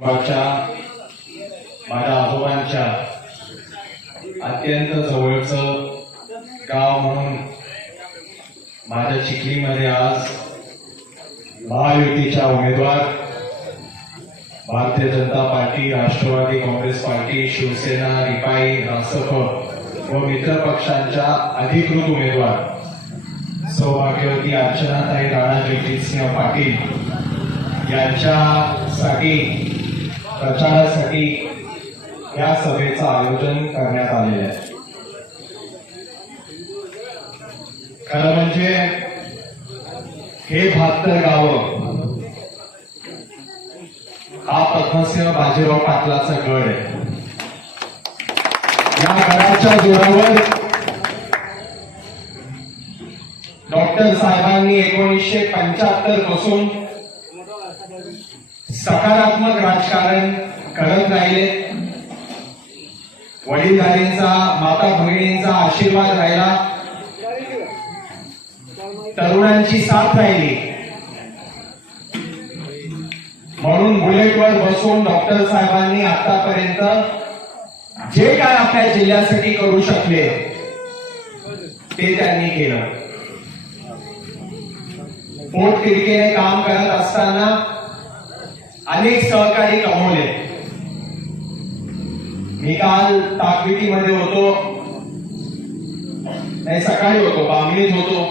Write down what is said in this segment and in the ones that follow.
माझ्या माझ्या आजोबांच्या अत्यंत जवळचं गाव म्हणून माझ्या चिखलीमध्ये आज महायुतीच्या उमेदवार Bharatiya Janata party Rashtravadi Congress party Shivsena Ripai Rasap व मित्र पक्षांच्या अधिकृत उमेदवार सौभाग्यवती अर्चनाताई राणा जगजितसिंह पाटील यांच्यासाठी प्रचारासाठी या सभेचं आयोजन करण्यात आलेलं आहे. खरं म्हणजे हे बहात्तर गावं हा पद्मसिंह बाजीराव पाटलाचा गड आहे. या गडाच्या जोरावर डॉक्टर साहेबांनी एकोणीसशे पंच्याहत्तरपासून सकारात्मक राजकारण करत राहिले. वडीलधारींचा माता भगिनींचा आशीर्वाद राहिला. तरुणांची साथ राहिली. म्हणून बुलेटवर बसून डॉक्टर साहेबांनी आतापर्यंत जे काय आपल्या जिल्ह्यासाठी करू शकले ते त्यांनी केलं. पोटतिडकीने काम करत असताना अनेक सहकारी कमवले. मी काल ताकविटीमध्ये होतो. नाही सकाळी होतो बामणीत होतो.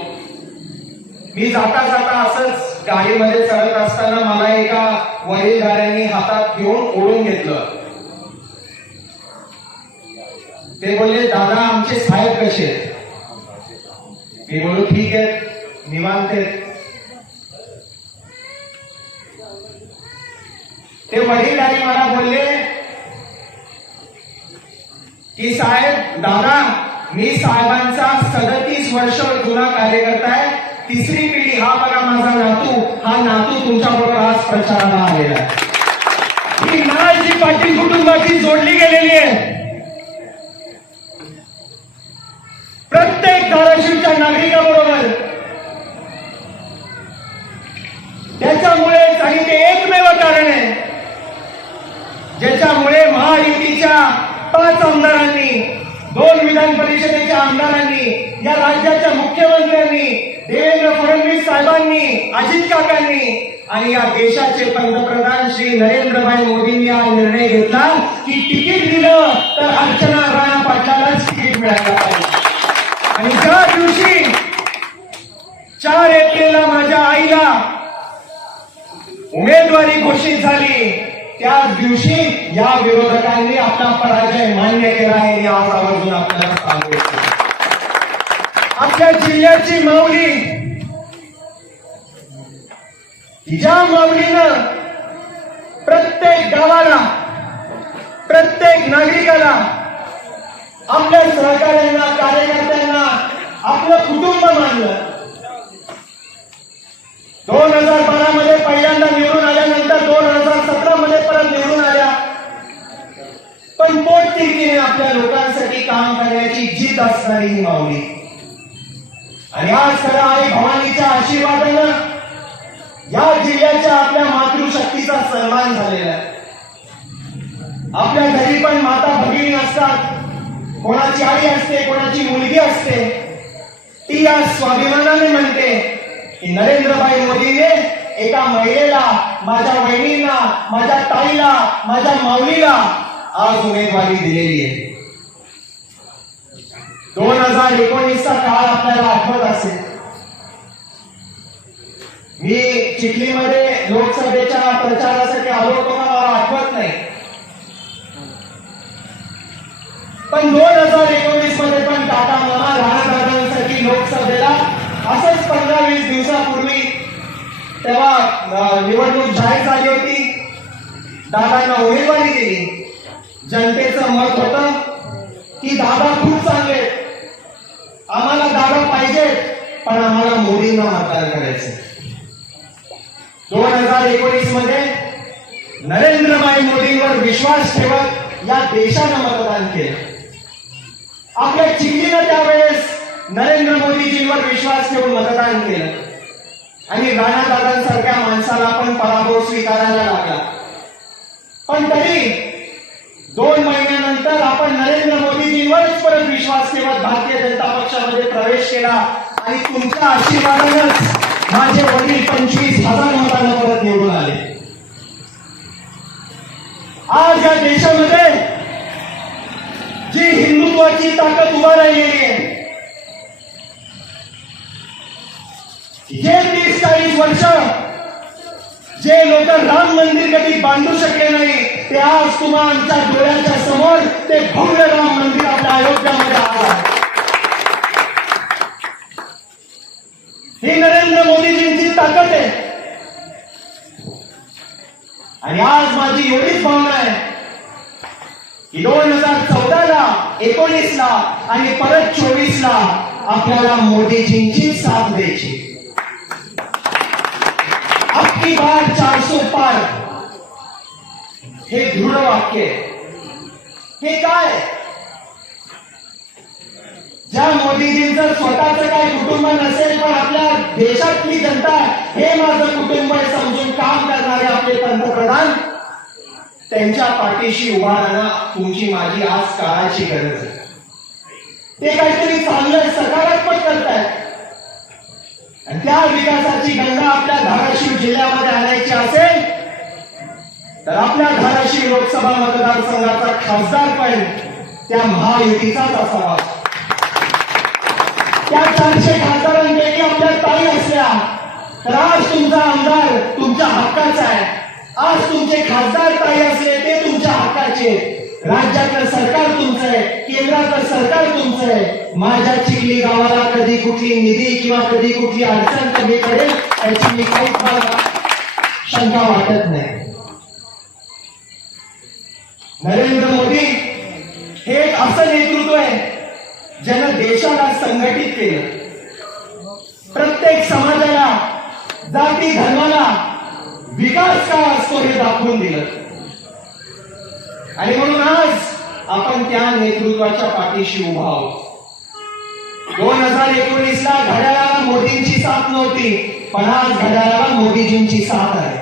मी जाता जाता असंच गाडीमध्ये चढत असताना मला एका वडीलधाऱ्यांनी हातात घेऊन ओढून घेतलं. ते बोलले दादा आमचे साहेब कसे मी बोललो ठीक आहे निवांत आहेत. ते वडीलधारी मला बोलले की साहेब दादा मी साहेबांचा सदतीस वर्ष जुना कार्यकर्ता आहे. तिसरी पिढी हा बघा माझा नातू. हा नातू तुमच्या बरोबर आज प्रचाराला आलेला आहे. ही नाळ जी पाटील कुटुंबाची जोडली गेलेली आहे. प्रत्येक धाराशिवच्या नागरिकांना त्याच्यामुळे आणि ते एकमेव कारण आहे ज्याच्यामुळे महायुतीच्या पाच आमदारांनी दोन विधान परिषदेच्या आमदारांनी या राज्याच्या मुख्यमंत्र्यांनी देवेंद्र फडणवीस साहेबांनी अजित काकांनी आणि या देशाचे पंतप्रधान श्री नरेंद्रभाई मोदींनी हा निर्णय घेतला की तिकीट दिलं तर अर्चना राणा पाटलालाच तिकीट मिळायला पाहिजे. आणि ज्या दिवशी चार एप्रिलला माझ्या आईला उमेदवारी घोषित झाली त्याच दिवशी या विरोधकांनी आपला पराजय मान्य केला आहे आज आवर्जून आपल्याला सांगू आपल्या जिल्ह्याची माऊली ज्या माऊलीनं प्रत्येक गावाला प्रत्येक नागरिकाला आपल्या सहकार्यांना कार्यकर्त्यांना आपलं कुटुंब मानलं. दोन हजार बारा मध्ये पहिल्यांदा निवडून पण पोटतिडकीने आपल्या लोकांसाठी काम करण्याची जीत असणारी ही माऊली. आणि आज खरं आई भवानीच्या आशीर्वादानं या जिल्ह्याच्या आपल्या मातृशक्तीचा सन्मान झालेला आहे. आपल्या घरी पण माता भगिनी असतात. कोणाची आई असते कोणाची मुलगी असते ती या स्वाभिमानाने म्हणते की नरेंद्रभाई मोदीने एका महिलेला माझ्या बहिणींना माझ्या ताईला माझ्या माऊलीला आज उमेदवारी दिलेली आहे. दोन हजार एकोणीसचा काळ आपल्याला आठवत असेल. मी चिखलीमध्ये लोकसभेच्या प्रचारासाठी आलो होतो ना मला आठवत नाही. पण दोन हजार एकोणीसमध्ये पण टाटा मामा राणादादांसाठी लोकसभेला असंच पंधरा वीस दिवसापूर्वी तेव्हा निवडणूक जाहीर झाली होती. दादांना उमेदवारी दिली. जनतेचं मत होतं की दादा खूप चांगले आम्हाला दादा पाहिजे पण आम्हाला मोदींना मतदान करायचं दोन हजार एकोणीसमध्ये नरेंद्रभाई मोदींवर विश्वास ठेवत या देशानं मतदान केलं. आपल्या चिंतीनं त्यावेळेस नरेंद्र मोदीजींवर विश्वास ठेवून मतदान केलं. आणि राणादादांसारख्या माणसाला पण पराभव स्वीकारायला लागला. पण तरी दोन महिन्यानंतर आपण नरेंद्र मोदीजींवरच परत विश्वास ठेवत भारतीय जनता पक्षामध्ये प्रवेश केला. आणि तुमच्या आशीर्वादानंच माझे वडील पंचवीस हजार मतांना परत निवडून आले. आज या देशामध्ये जी हिंदुत्वाची ताकद उभा राहिलेली आहे जे तीस चाळीस वर्ष जे लोक राम मंदिर कधी बांधू शकले नाही त्या कुमारांच्या डोळ्याच्या समोर ते भव्य राम मंदिर आपल्या अयोध्यामध्ये आलं ही नरेंद्र मोदीजींची ताकद आहे. आणि आज माझी एवढीच भावना आहे की दोन हजार चौदाला एकोणीसला आणि परत चोवीसला आपल्याला मोदीजींची साथ द्यायची. आपकी बार चारसो पार हे दृढ वाक्य आहे. हे काय ज्या मोदीजींचं स्वतःच काही कुटुंब नसेल पण आपल्या देशातली जनता हे माझं कुटुंब आहे समजून काम करणारे आपले पंतप्रधान त्यांच्या पाठीशी उभा राहणं तुमची माझी आज काळाची गरज आहे. ते काहीतरी चांगलं सकारात्मक करतायत. आणि त्या विकासाची गंगा आपल्या धाराशिव जिल्ह्यामध्ये आणायची असेल तर आपल्या धाराशिव लोकसभा मतदारसंघाचा खासदार पण त्या महायुतीचाच असावा. त्या चारशे खासदारांपैकी आपल्या ताई असल्या तर आज तुमचा आमदार तुमच्या हक्काचा आहे. आज तुमचे खासदार ताई असले ते तुमच्या हक्काचे. राज्यातलं सरकार तुमचं आहे केंद्रातलं सरकार तुमचं आहे. माझ्या चिखली गावाला कधी कुठली निधी किंवा कधी कुठली अडचण कमी पडेल याची मी काही शंका वाटत नाही. नरेंद्र मोदी हे एक असं नेतृत्व आहे ज्यानं देशाला संघटित केलं. प्रत्येक समाजाला जाती धर्माला विकास काय असतो हे दाखवून दिलं. आणि म्हणून आज आपण त्या नेतृत्वाच्या पाठीशी उभा आहोत. दोन हजार एकोणीस ला घड्याळाला मोदींची साथ नव्हती पण आज घड्याळाला मोदीजींची साथ आहे.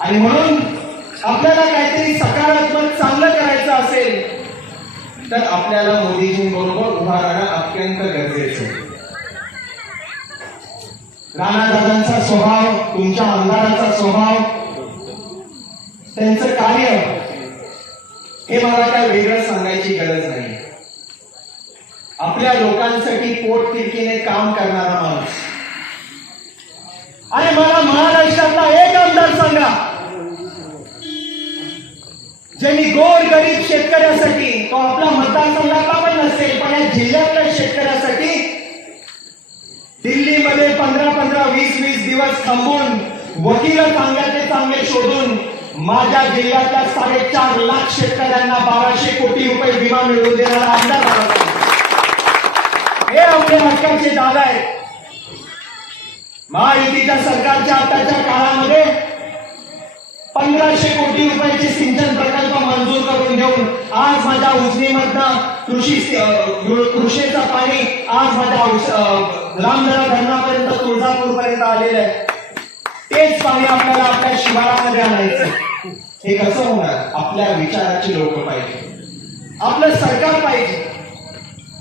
आणि म्हणून आपल्याला काहीतरी सकारात्मक चांगलं करायचं असेल तर आपल्याला मोदीजींबरोबर उभा राहणं अत्यंत गरजेचं आहे. राणादादांचा स्वभाव तुमच्या आमदाराचा स्वभाव त्यांचं कार्य हे मला काय वेगळं सांगायची गरज नाही. आपल्या लोकांसाठी पोट तिरकीने काम करणारा माणूस. आणि मला महाराष्ट्रातला एक आमदार सांगा ज्यांनी गोर गरीब शेतकऱ्यासाठी तो आपला मतदारसंघातला पण नसेल पण या जिल्ह्यातल्या शेतकऱ्यासाठी दिल्लीमध्ये पंधरा पंधरा वीस वीस दिवस थांबून वकील चांगल्याचे चांगले शोधून माझ्या जिल्ह्यातल्या साडेचार लाख शेतकऱ्यांना बाराशे कोटी रुपये विमा मिळवून देणारा आमदार आला. हे आपल्या हक्काचे दादा आहेत महायुतीच्या सरकारच्या आताच्या काळामध्ये पंधराशे कोटी रुपयाचे सिंचन प्रकल्प मंजूर करून देऊन आज माझ्या उजनीमधनं कृषी कृषीचं पाणी आज माझ्या रामधरा धरणापर्यंत तुळजापूर पर्यंत आलेलं आहे. तेच पाणी आपल्याला आपल्या शिवारामध्ये आणायचं हे कसं होणार? आपल्या विचाराची लोक पाहिजे. आपलं सरकार पाहिजे.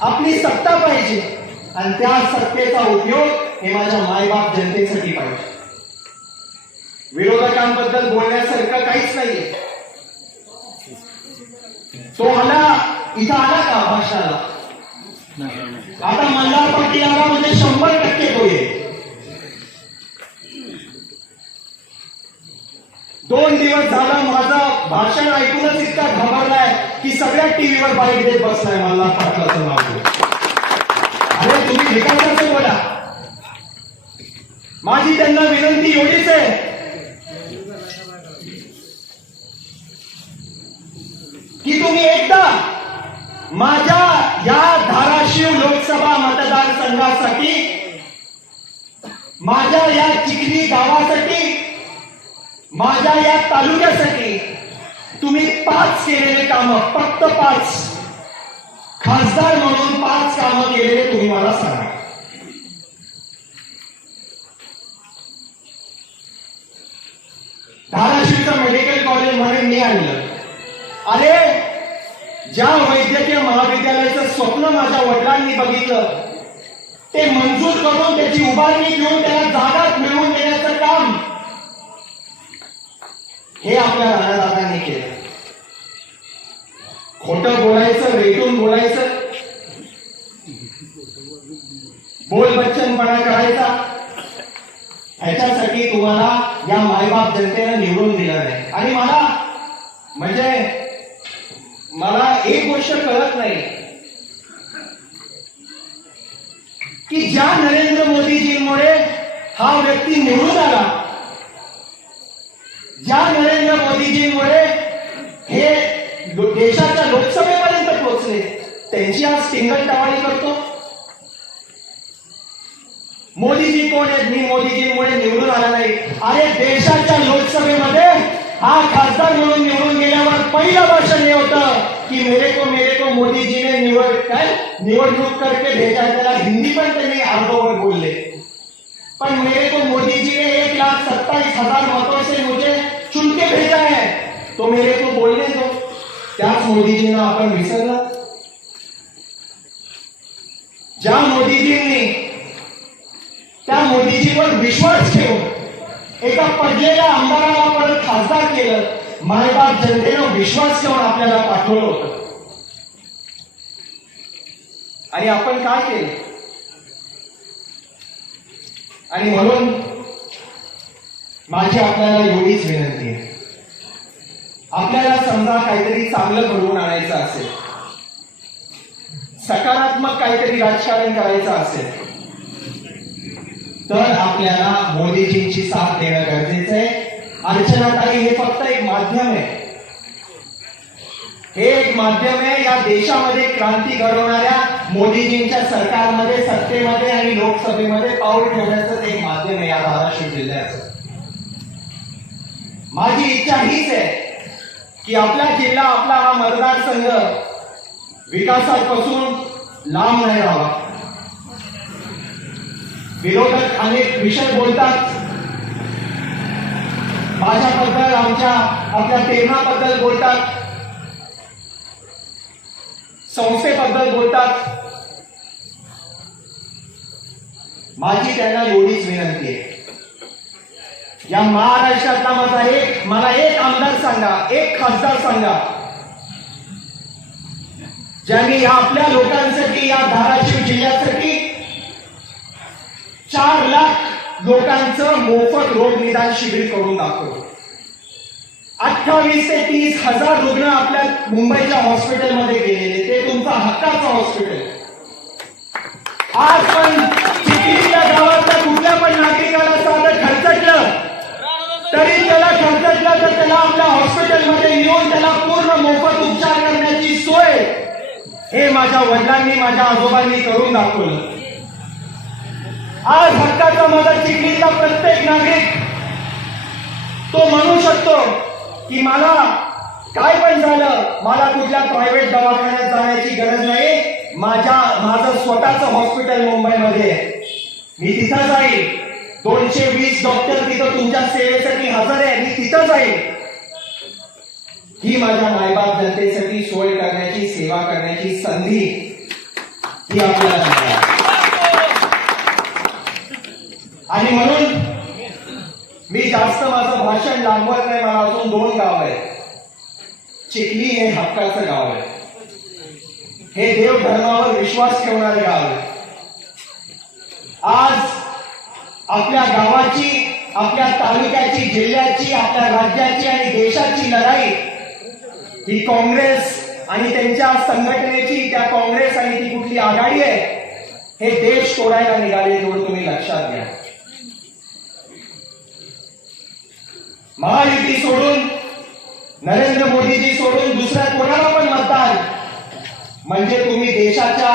आपली सत्ता पाहिजे. आणि त्या सत्तेचा उपयोग हे माझ्या मायबाप जनतेसाठी पाहिजे. विरोधकांबद्दल बोलण्या इथं आला का भाषणाला आता मल्हार पाटील आला म्हणजे शंभर टक्के तो येईल. दोन दिवस झाला माझं भाषण ऐकूनच इतका घाबरलाय की सगळ्या टीव्हीवर बाईक देत बसलाय मल्हार पाटलाचं नाव अरे तुम्ही विकासाचं बोला. माझी त्यांना विनंती एवढीच आहे की तुम्ही एकदा माझ्या या धाराशिव लोकसभा मतदारसंघासाठी माझ्या या चिखली गावासाठी माझ्या या तालुक्यासाठी तुम्ही पाच केलेले काम फक्त पाच. खासदार म्हणून पाच कामं केलेले तुम्ही मला सांगा. धाराशिवचं मेडिकल कॉलेज अरे ज्या वैद्यकीय महाविद्यालयाचं स्वप्न माझ्या वडिलांनी बघितलं ते मंजूर करून त्याची उभारणी घेऊन त्याला जागा मिळवून देण्याचं काम हे आपल्या राणादादांनी केलं. खोटं बोलायचं रेटून बोलायचं बोल बच्चनपणा करायचा ह्याच्यासाठी तुम्हाला या मायबाप जनतेनं निवडून दिलं नाही. आणि मला म्हणजे मला एक गोष्ट कळत नाही. की ज्या नरेंद्र मोदीजींमुळे हा व्यक्ती निवडून आला ज्या नरेंद्र मोदीजींमुळे हे देशाच्या लोकसभेपर्यंत पोहोचले त्यांची आज सिंगल टवाळी करतो. मोदीजी कोण आहेत? मी मोदीजींमुळे निवडून आला नाही. अरे देशाच्या लोकसभेमध्ये हा खासदार म्हणून निवडून गेल्यावर पहिलं भाषण हे होतं की मेरे को मेरे को मोदीजी ने निवड काय? निवडणूक करके भेजा, त्याला हिंदी पण त्यांनी अर्धवट बोलले. पण मेरे को मोदी जी ने एक लाख सत्ताईस हज़ार मतों से मुझे चुन के भेजा है तो मेरे को बोलने दो. त्याच मोदीजींना आपण विसरलं. ज्या मोदीजींनी त्या मोदीजीवर विश्वास ठेवून एका पडलेल्या आमदाराला परत खासदार केलं मायबाप जनतेनं विश्वास ठेवून आपल्याला पाठवलं होतं. आणि आपण काय केलं? आणि म्हणून माझी आपल्याला एवढीच विनंती आहे. आपल्याला समजा काहीतरी चांगलं घडवून आणायचं असेल सकारात्मक काहीतरी राजकारण करायचं असेल तर आपल्याला मोदीजींची साथ देणं गरजेचं आहे. अर्चनाताई हे फक्त एक माध्यम आहे. हे एक माध्यम आहे. या देशामध्ये क्रांती घडवणाऱ्या मोदीजींच्या सरकारमध्ये सत्तेमध्ये आणि लोकसभेमध्ये पाऊल ठेवण्याचं एक माध्यम आहे या धाराशिव जिल्ह्याचं. माझी इच्छा हीच आहे की आपला जिल्हा आपला हा मतदारसंघ विकासापासून लांब नाही राहावा. विरोधक अनेक विषय बोलतात. माझ्याबद्दल आमच्या आपल्या प्रेमाबद्दल बोलतात. संस्थेबद्दल बोलतात. माझी त्यांना एवढीच विनंती आहे. या महाराष्ट्रातला माझा एक मला एक आमदार सांगा एक खासदार सांगा. ज्यांनी या आपल्या लोकांसाठी या धाराशिव जिल्ह्यासाठी चार लाख लोकांचं मोफत रोग निदान शिबिर करून दाखवलं. अठ्ठावीस ते तीस हजार रुग्ण आपल्या मुंबईच्या हॉस्पिटलमध्ये गेलेले. ते तुमचा हक्काचं हॉस्पिटल आज पण चिखलीच्या गावातल्या कुठल्या पण नागरिकाला साधं खर्चटलं तरी त्याला खर्चटलं तर त्याला आपल्या हॉस्पिटलमध्ये येऊन त्याला पूर्ण मोफत उपचार करण्याची सोय हे माझ्या वडिलांनी माझ्या आजोबांनी करून दाखवलं. आज हक्काचा माझा चिखलीचा प्रत्येक नागरिक तो म्हणू शकतो की मला काय पण झालं मला कुठल्या प्रायव्हेट दवाखान्यात जाण्याची गरज नाही. माझ्या माझं स्वतःचं हॉस्पिटल मुंबईमध्ये आहे. मी तिथं जाईल. दोनशे वीस डॉक्टर तिथं तुमच्या सेवेसाठी हजर आहे. मी तिथं जाईल. ही माझ्या मायबाप जनतेसाठी सोय करण्याची सेवा करण्याची संधी ही आपल्याला आणि म्हणून मी जास्त माझं भाषण लांबवत नाही मला अजून दोन गाव आहे चिखली हे हक्काचं गाव आहे. हे देव धर्मावर विश्वास ठेवणारे गाव आहे. आज आपल्या गावाची आपल्या तालुक्याची जिल्ह्याची आपल्या राज्याची आणि देशाची लढाई ही काँग्रेस आणि त्यांच्या संघटनेची त्या काँग्रेस आणि ती कुठली आघाडी आहे हे देश तोडायला निघाले एवढं तुम्ही लक्षात घ्या. महायुती सोडून नरेंद्र मोदीजी सोडून दुसऱ्या कोणाला पण मतदान? म्हणजे तुम्ही देशाच्या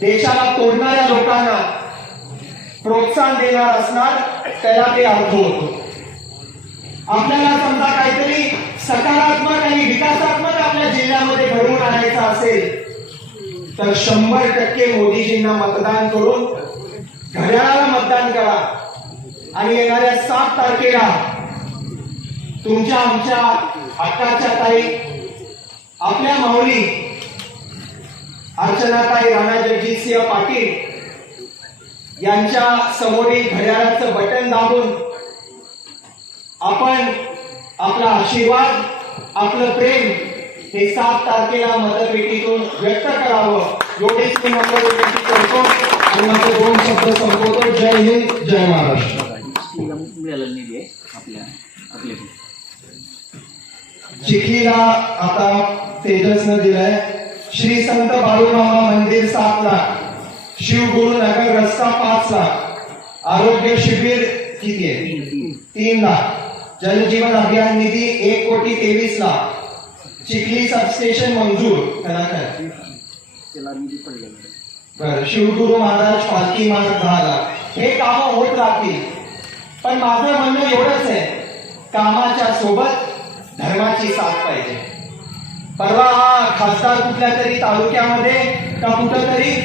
देशाला तोडणाऱ्या लोकांना प्रोत्साहन देणार असणार त्याला ते अर्थ होतो. आपल्याला समजा काहीतरी सकारात्मक आणि विकासात्मक आपल्या जिल्ह्यामध्ये घडवून आणायचं असेल तर शंभर टक्के मोदीजींना मतदान करून घड्याळाला मतदान करा. आणि येणाऱ्या सात तारखेला तुमच्या आमच्या हक्काच्या ताई आपल्या माऊली अर्चनाताई राणा जगजितसिंह पाटील यांच्या समोरील घड्याळाचं बटन दाबून आपण आपला आशीर्वाद आपलं प्रेम हे सात तारखेला मतपेटीतून व्यक्त करावं. एवढीच मी आपल्याला करतो आणि माझे दोन शब्द संपवतो. जय हिंद जय महाराष्ट्र. आपल्या चिखलीला आता तेजसनं दिलंय. श्री संत बाळूमामा मंदिर सात लाख. शिवगुरु नगर रस्ता पाच लाख. आरोग्य शिबिर किती आहे? तीन लाख. जलजीवन अभियान निधी एक कोटी तेवीस लाख. चिखली सबस्टेशन मंजूर. त्याला काय? बरं शिवगुरु महाराज पालखी मार्ग दहा लाख. हे कामं होत राहतील. पण माझं म्हणणं एवढंच आहे. कामाच्या सोबत धर्माची साथ पाहिजे. परवा हा खासदार कुठल्या तरी तालुक्यामध्ये का कुठंतरी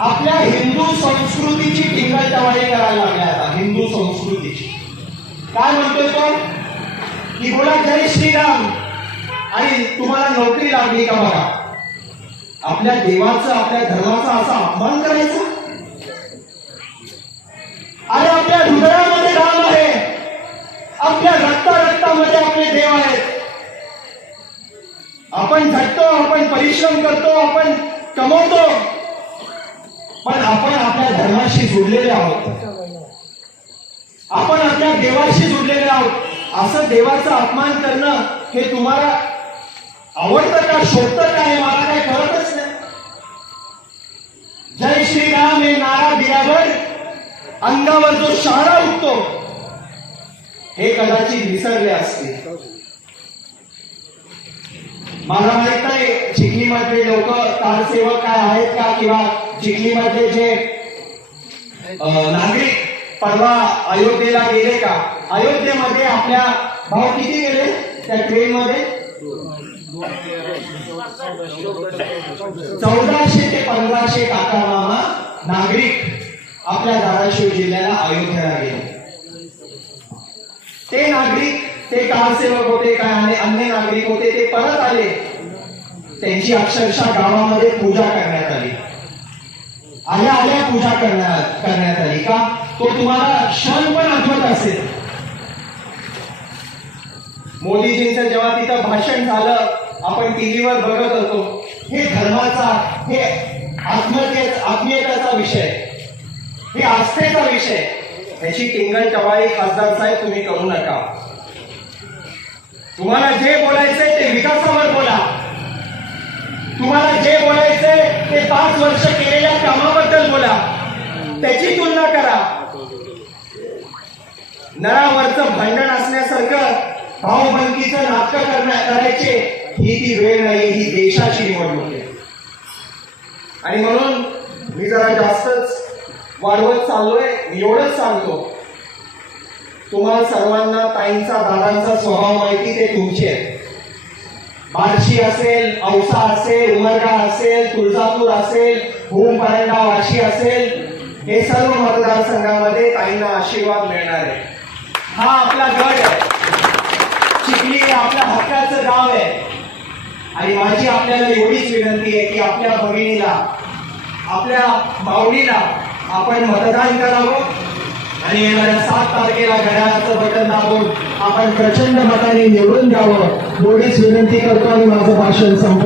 आपल्या हिंदू संस्कृतीची टिंगलटवाळी करायला लागल्या आता हिंदू संस्कृतीची. काय म्हणतोय तो? की बोला जय श्रीराम. आणि तुम्हाला नोकरी लागली का बघा? आपल्या देवाचं आपल्या धर्माचा असा अपमान करायचा? अरे आपल्या हृदयामध्ये राम आहे. आपल्या आपण झटतो आपण परिश्रम करतो आपण कमवतो. पण आपण आपल्या धर्माशी जुडलेले आहोत. आपण आपल्या देवाशी जुडलेले आहोत. असं देवाचा अपमान करणं हे तुम्हाला आवडतं का शोधतं का हे मला काय कळतच नाही. जय श्रीराम हे नारा दिल्यावर अंगावर जो शहारा उठतो हे कदाचित विसरले असते मला माहीत नाही चिखलीमधले लोक कारसेवक काय आहेत का किंवा चिखलीमधले जे नागरिक परवा अयोध्येला गेले का? अयोध्येमध्ये आपल्या भाव किती गेले? त्या ट्रेनमध्ये? चौदाशे ते पंधराशे काका मामा नागरिक आपल्या धाराशिव जिल्ह्याला अयोध्येला गेले. ते नागरिक ते कारसेवक होते काय आणि अन्य नागरिक होते ते परत आले. त्यांची अक्षरशः गावामध्ये पूजा करण्यात आली. आल्या आल्या पूजा करण्यात करण्यात आली का? तो तुम्हाला क्षण पण आठवत असेल. मोदीजींचं जेव्हा तिथं भाषण झालं आपण टीव्हीवर बघत होतो. हे धर्माचा हे आत्मते आत्मीयतेचा विषय. हे आस्थेचा विषय. याची टिंगल टवाळी खासदार साहेब तुम्ही करू नका. तुम्हाला जे बोलायचंय ते विकासावर बोला. तुम्हाला जे बोलायचंय ते पाच वर्ष केलेल्या कामाबद्दल बोला. त्याची तुलना करा. नळावरचं भांडण असण्यासारखं भाऊबंदीचं नाटक करण्यात करायचे ही ती वेळ नाही ही देशाची निवडणूक आहे. आणि म्हणून मी जरा जास्तच वाढवत चाललोय एवढंच सांगतो. तुम्हाला सर्वांना ताईंचा दादांचा स्वभाव माहिती ते तुमचे आहेत. बार्शी असेल औसा असेल उमरगा असेल तुळजापूर असेल भूम परंडा वाशी असेल हे सर्व मतदारसंघामध्ये ताईंना आशीर्वाद मिळणार आहे. हा आपला गड आहे. चिखली हे आपल्या हक्काचं गाव आहे. आणि माझी आपल्याला एवढीच विनंती आहे की आपल्या भगिनीला आपल्या माऊलीला आपण मतदान करावं. आणि येणाऱ्या सात तारखेला घड्याळाचं बटन दाबून आपण प्रचंड मताने निवडून द्यावं. एवढीच विनंती करतो आणि माझं भाषण संपवतो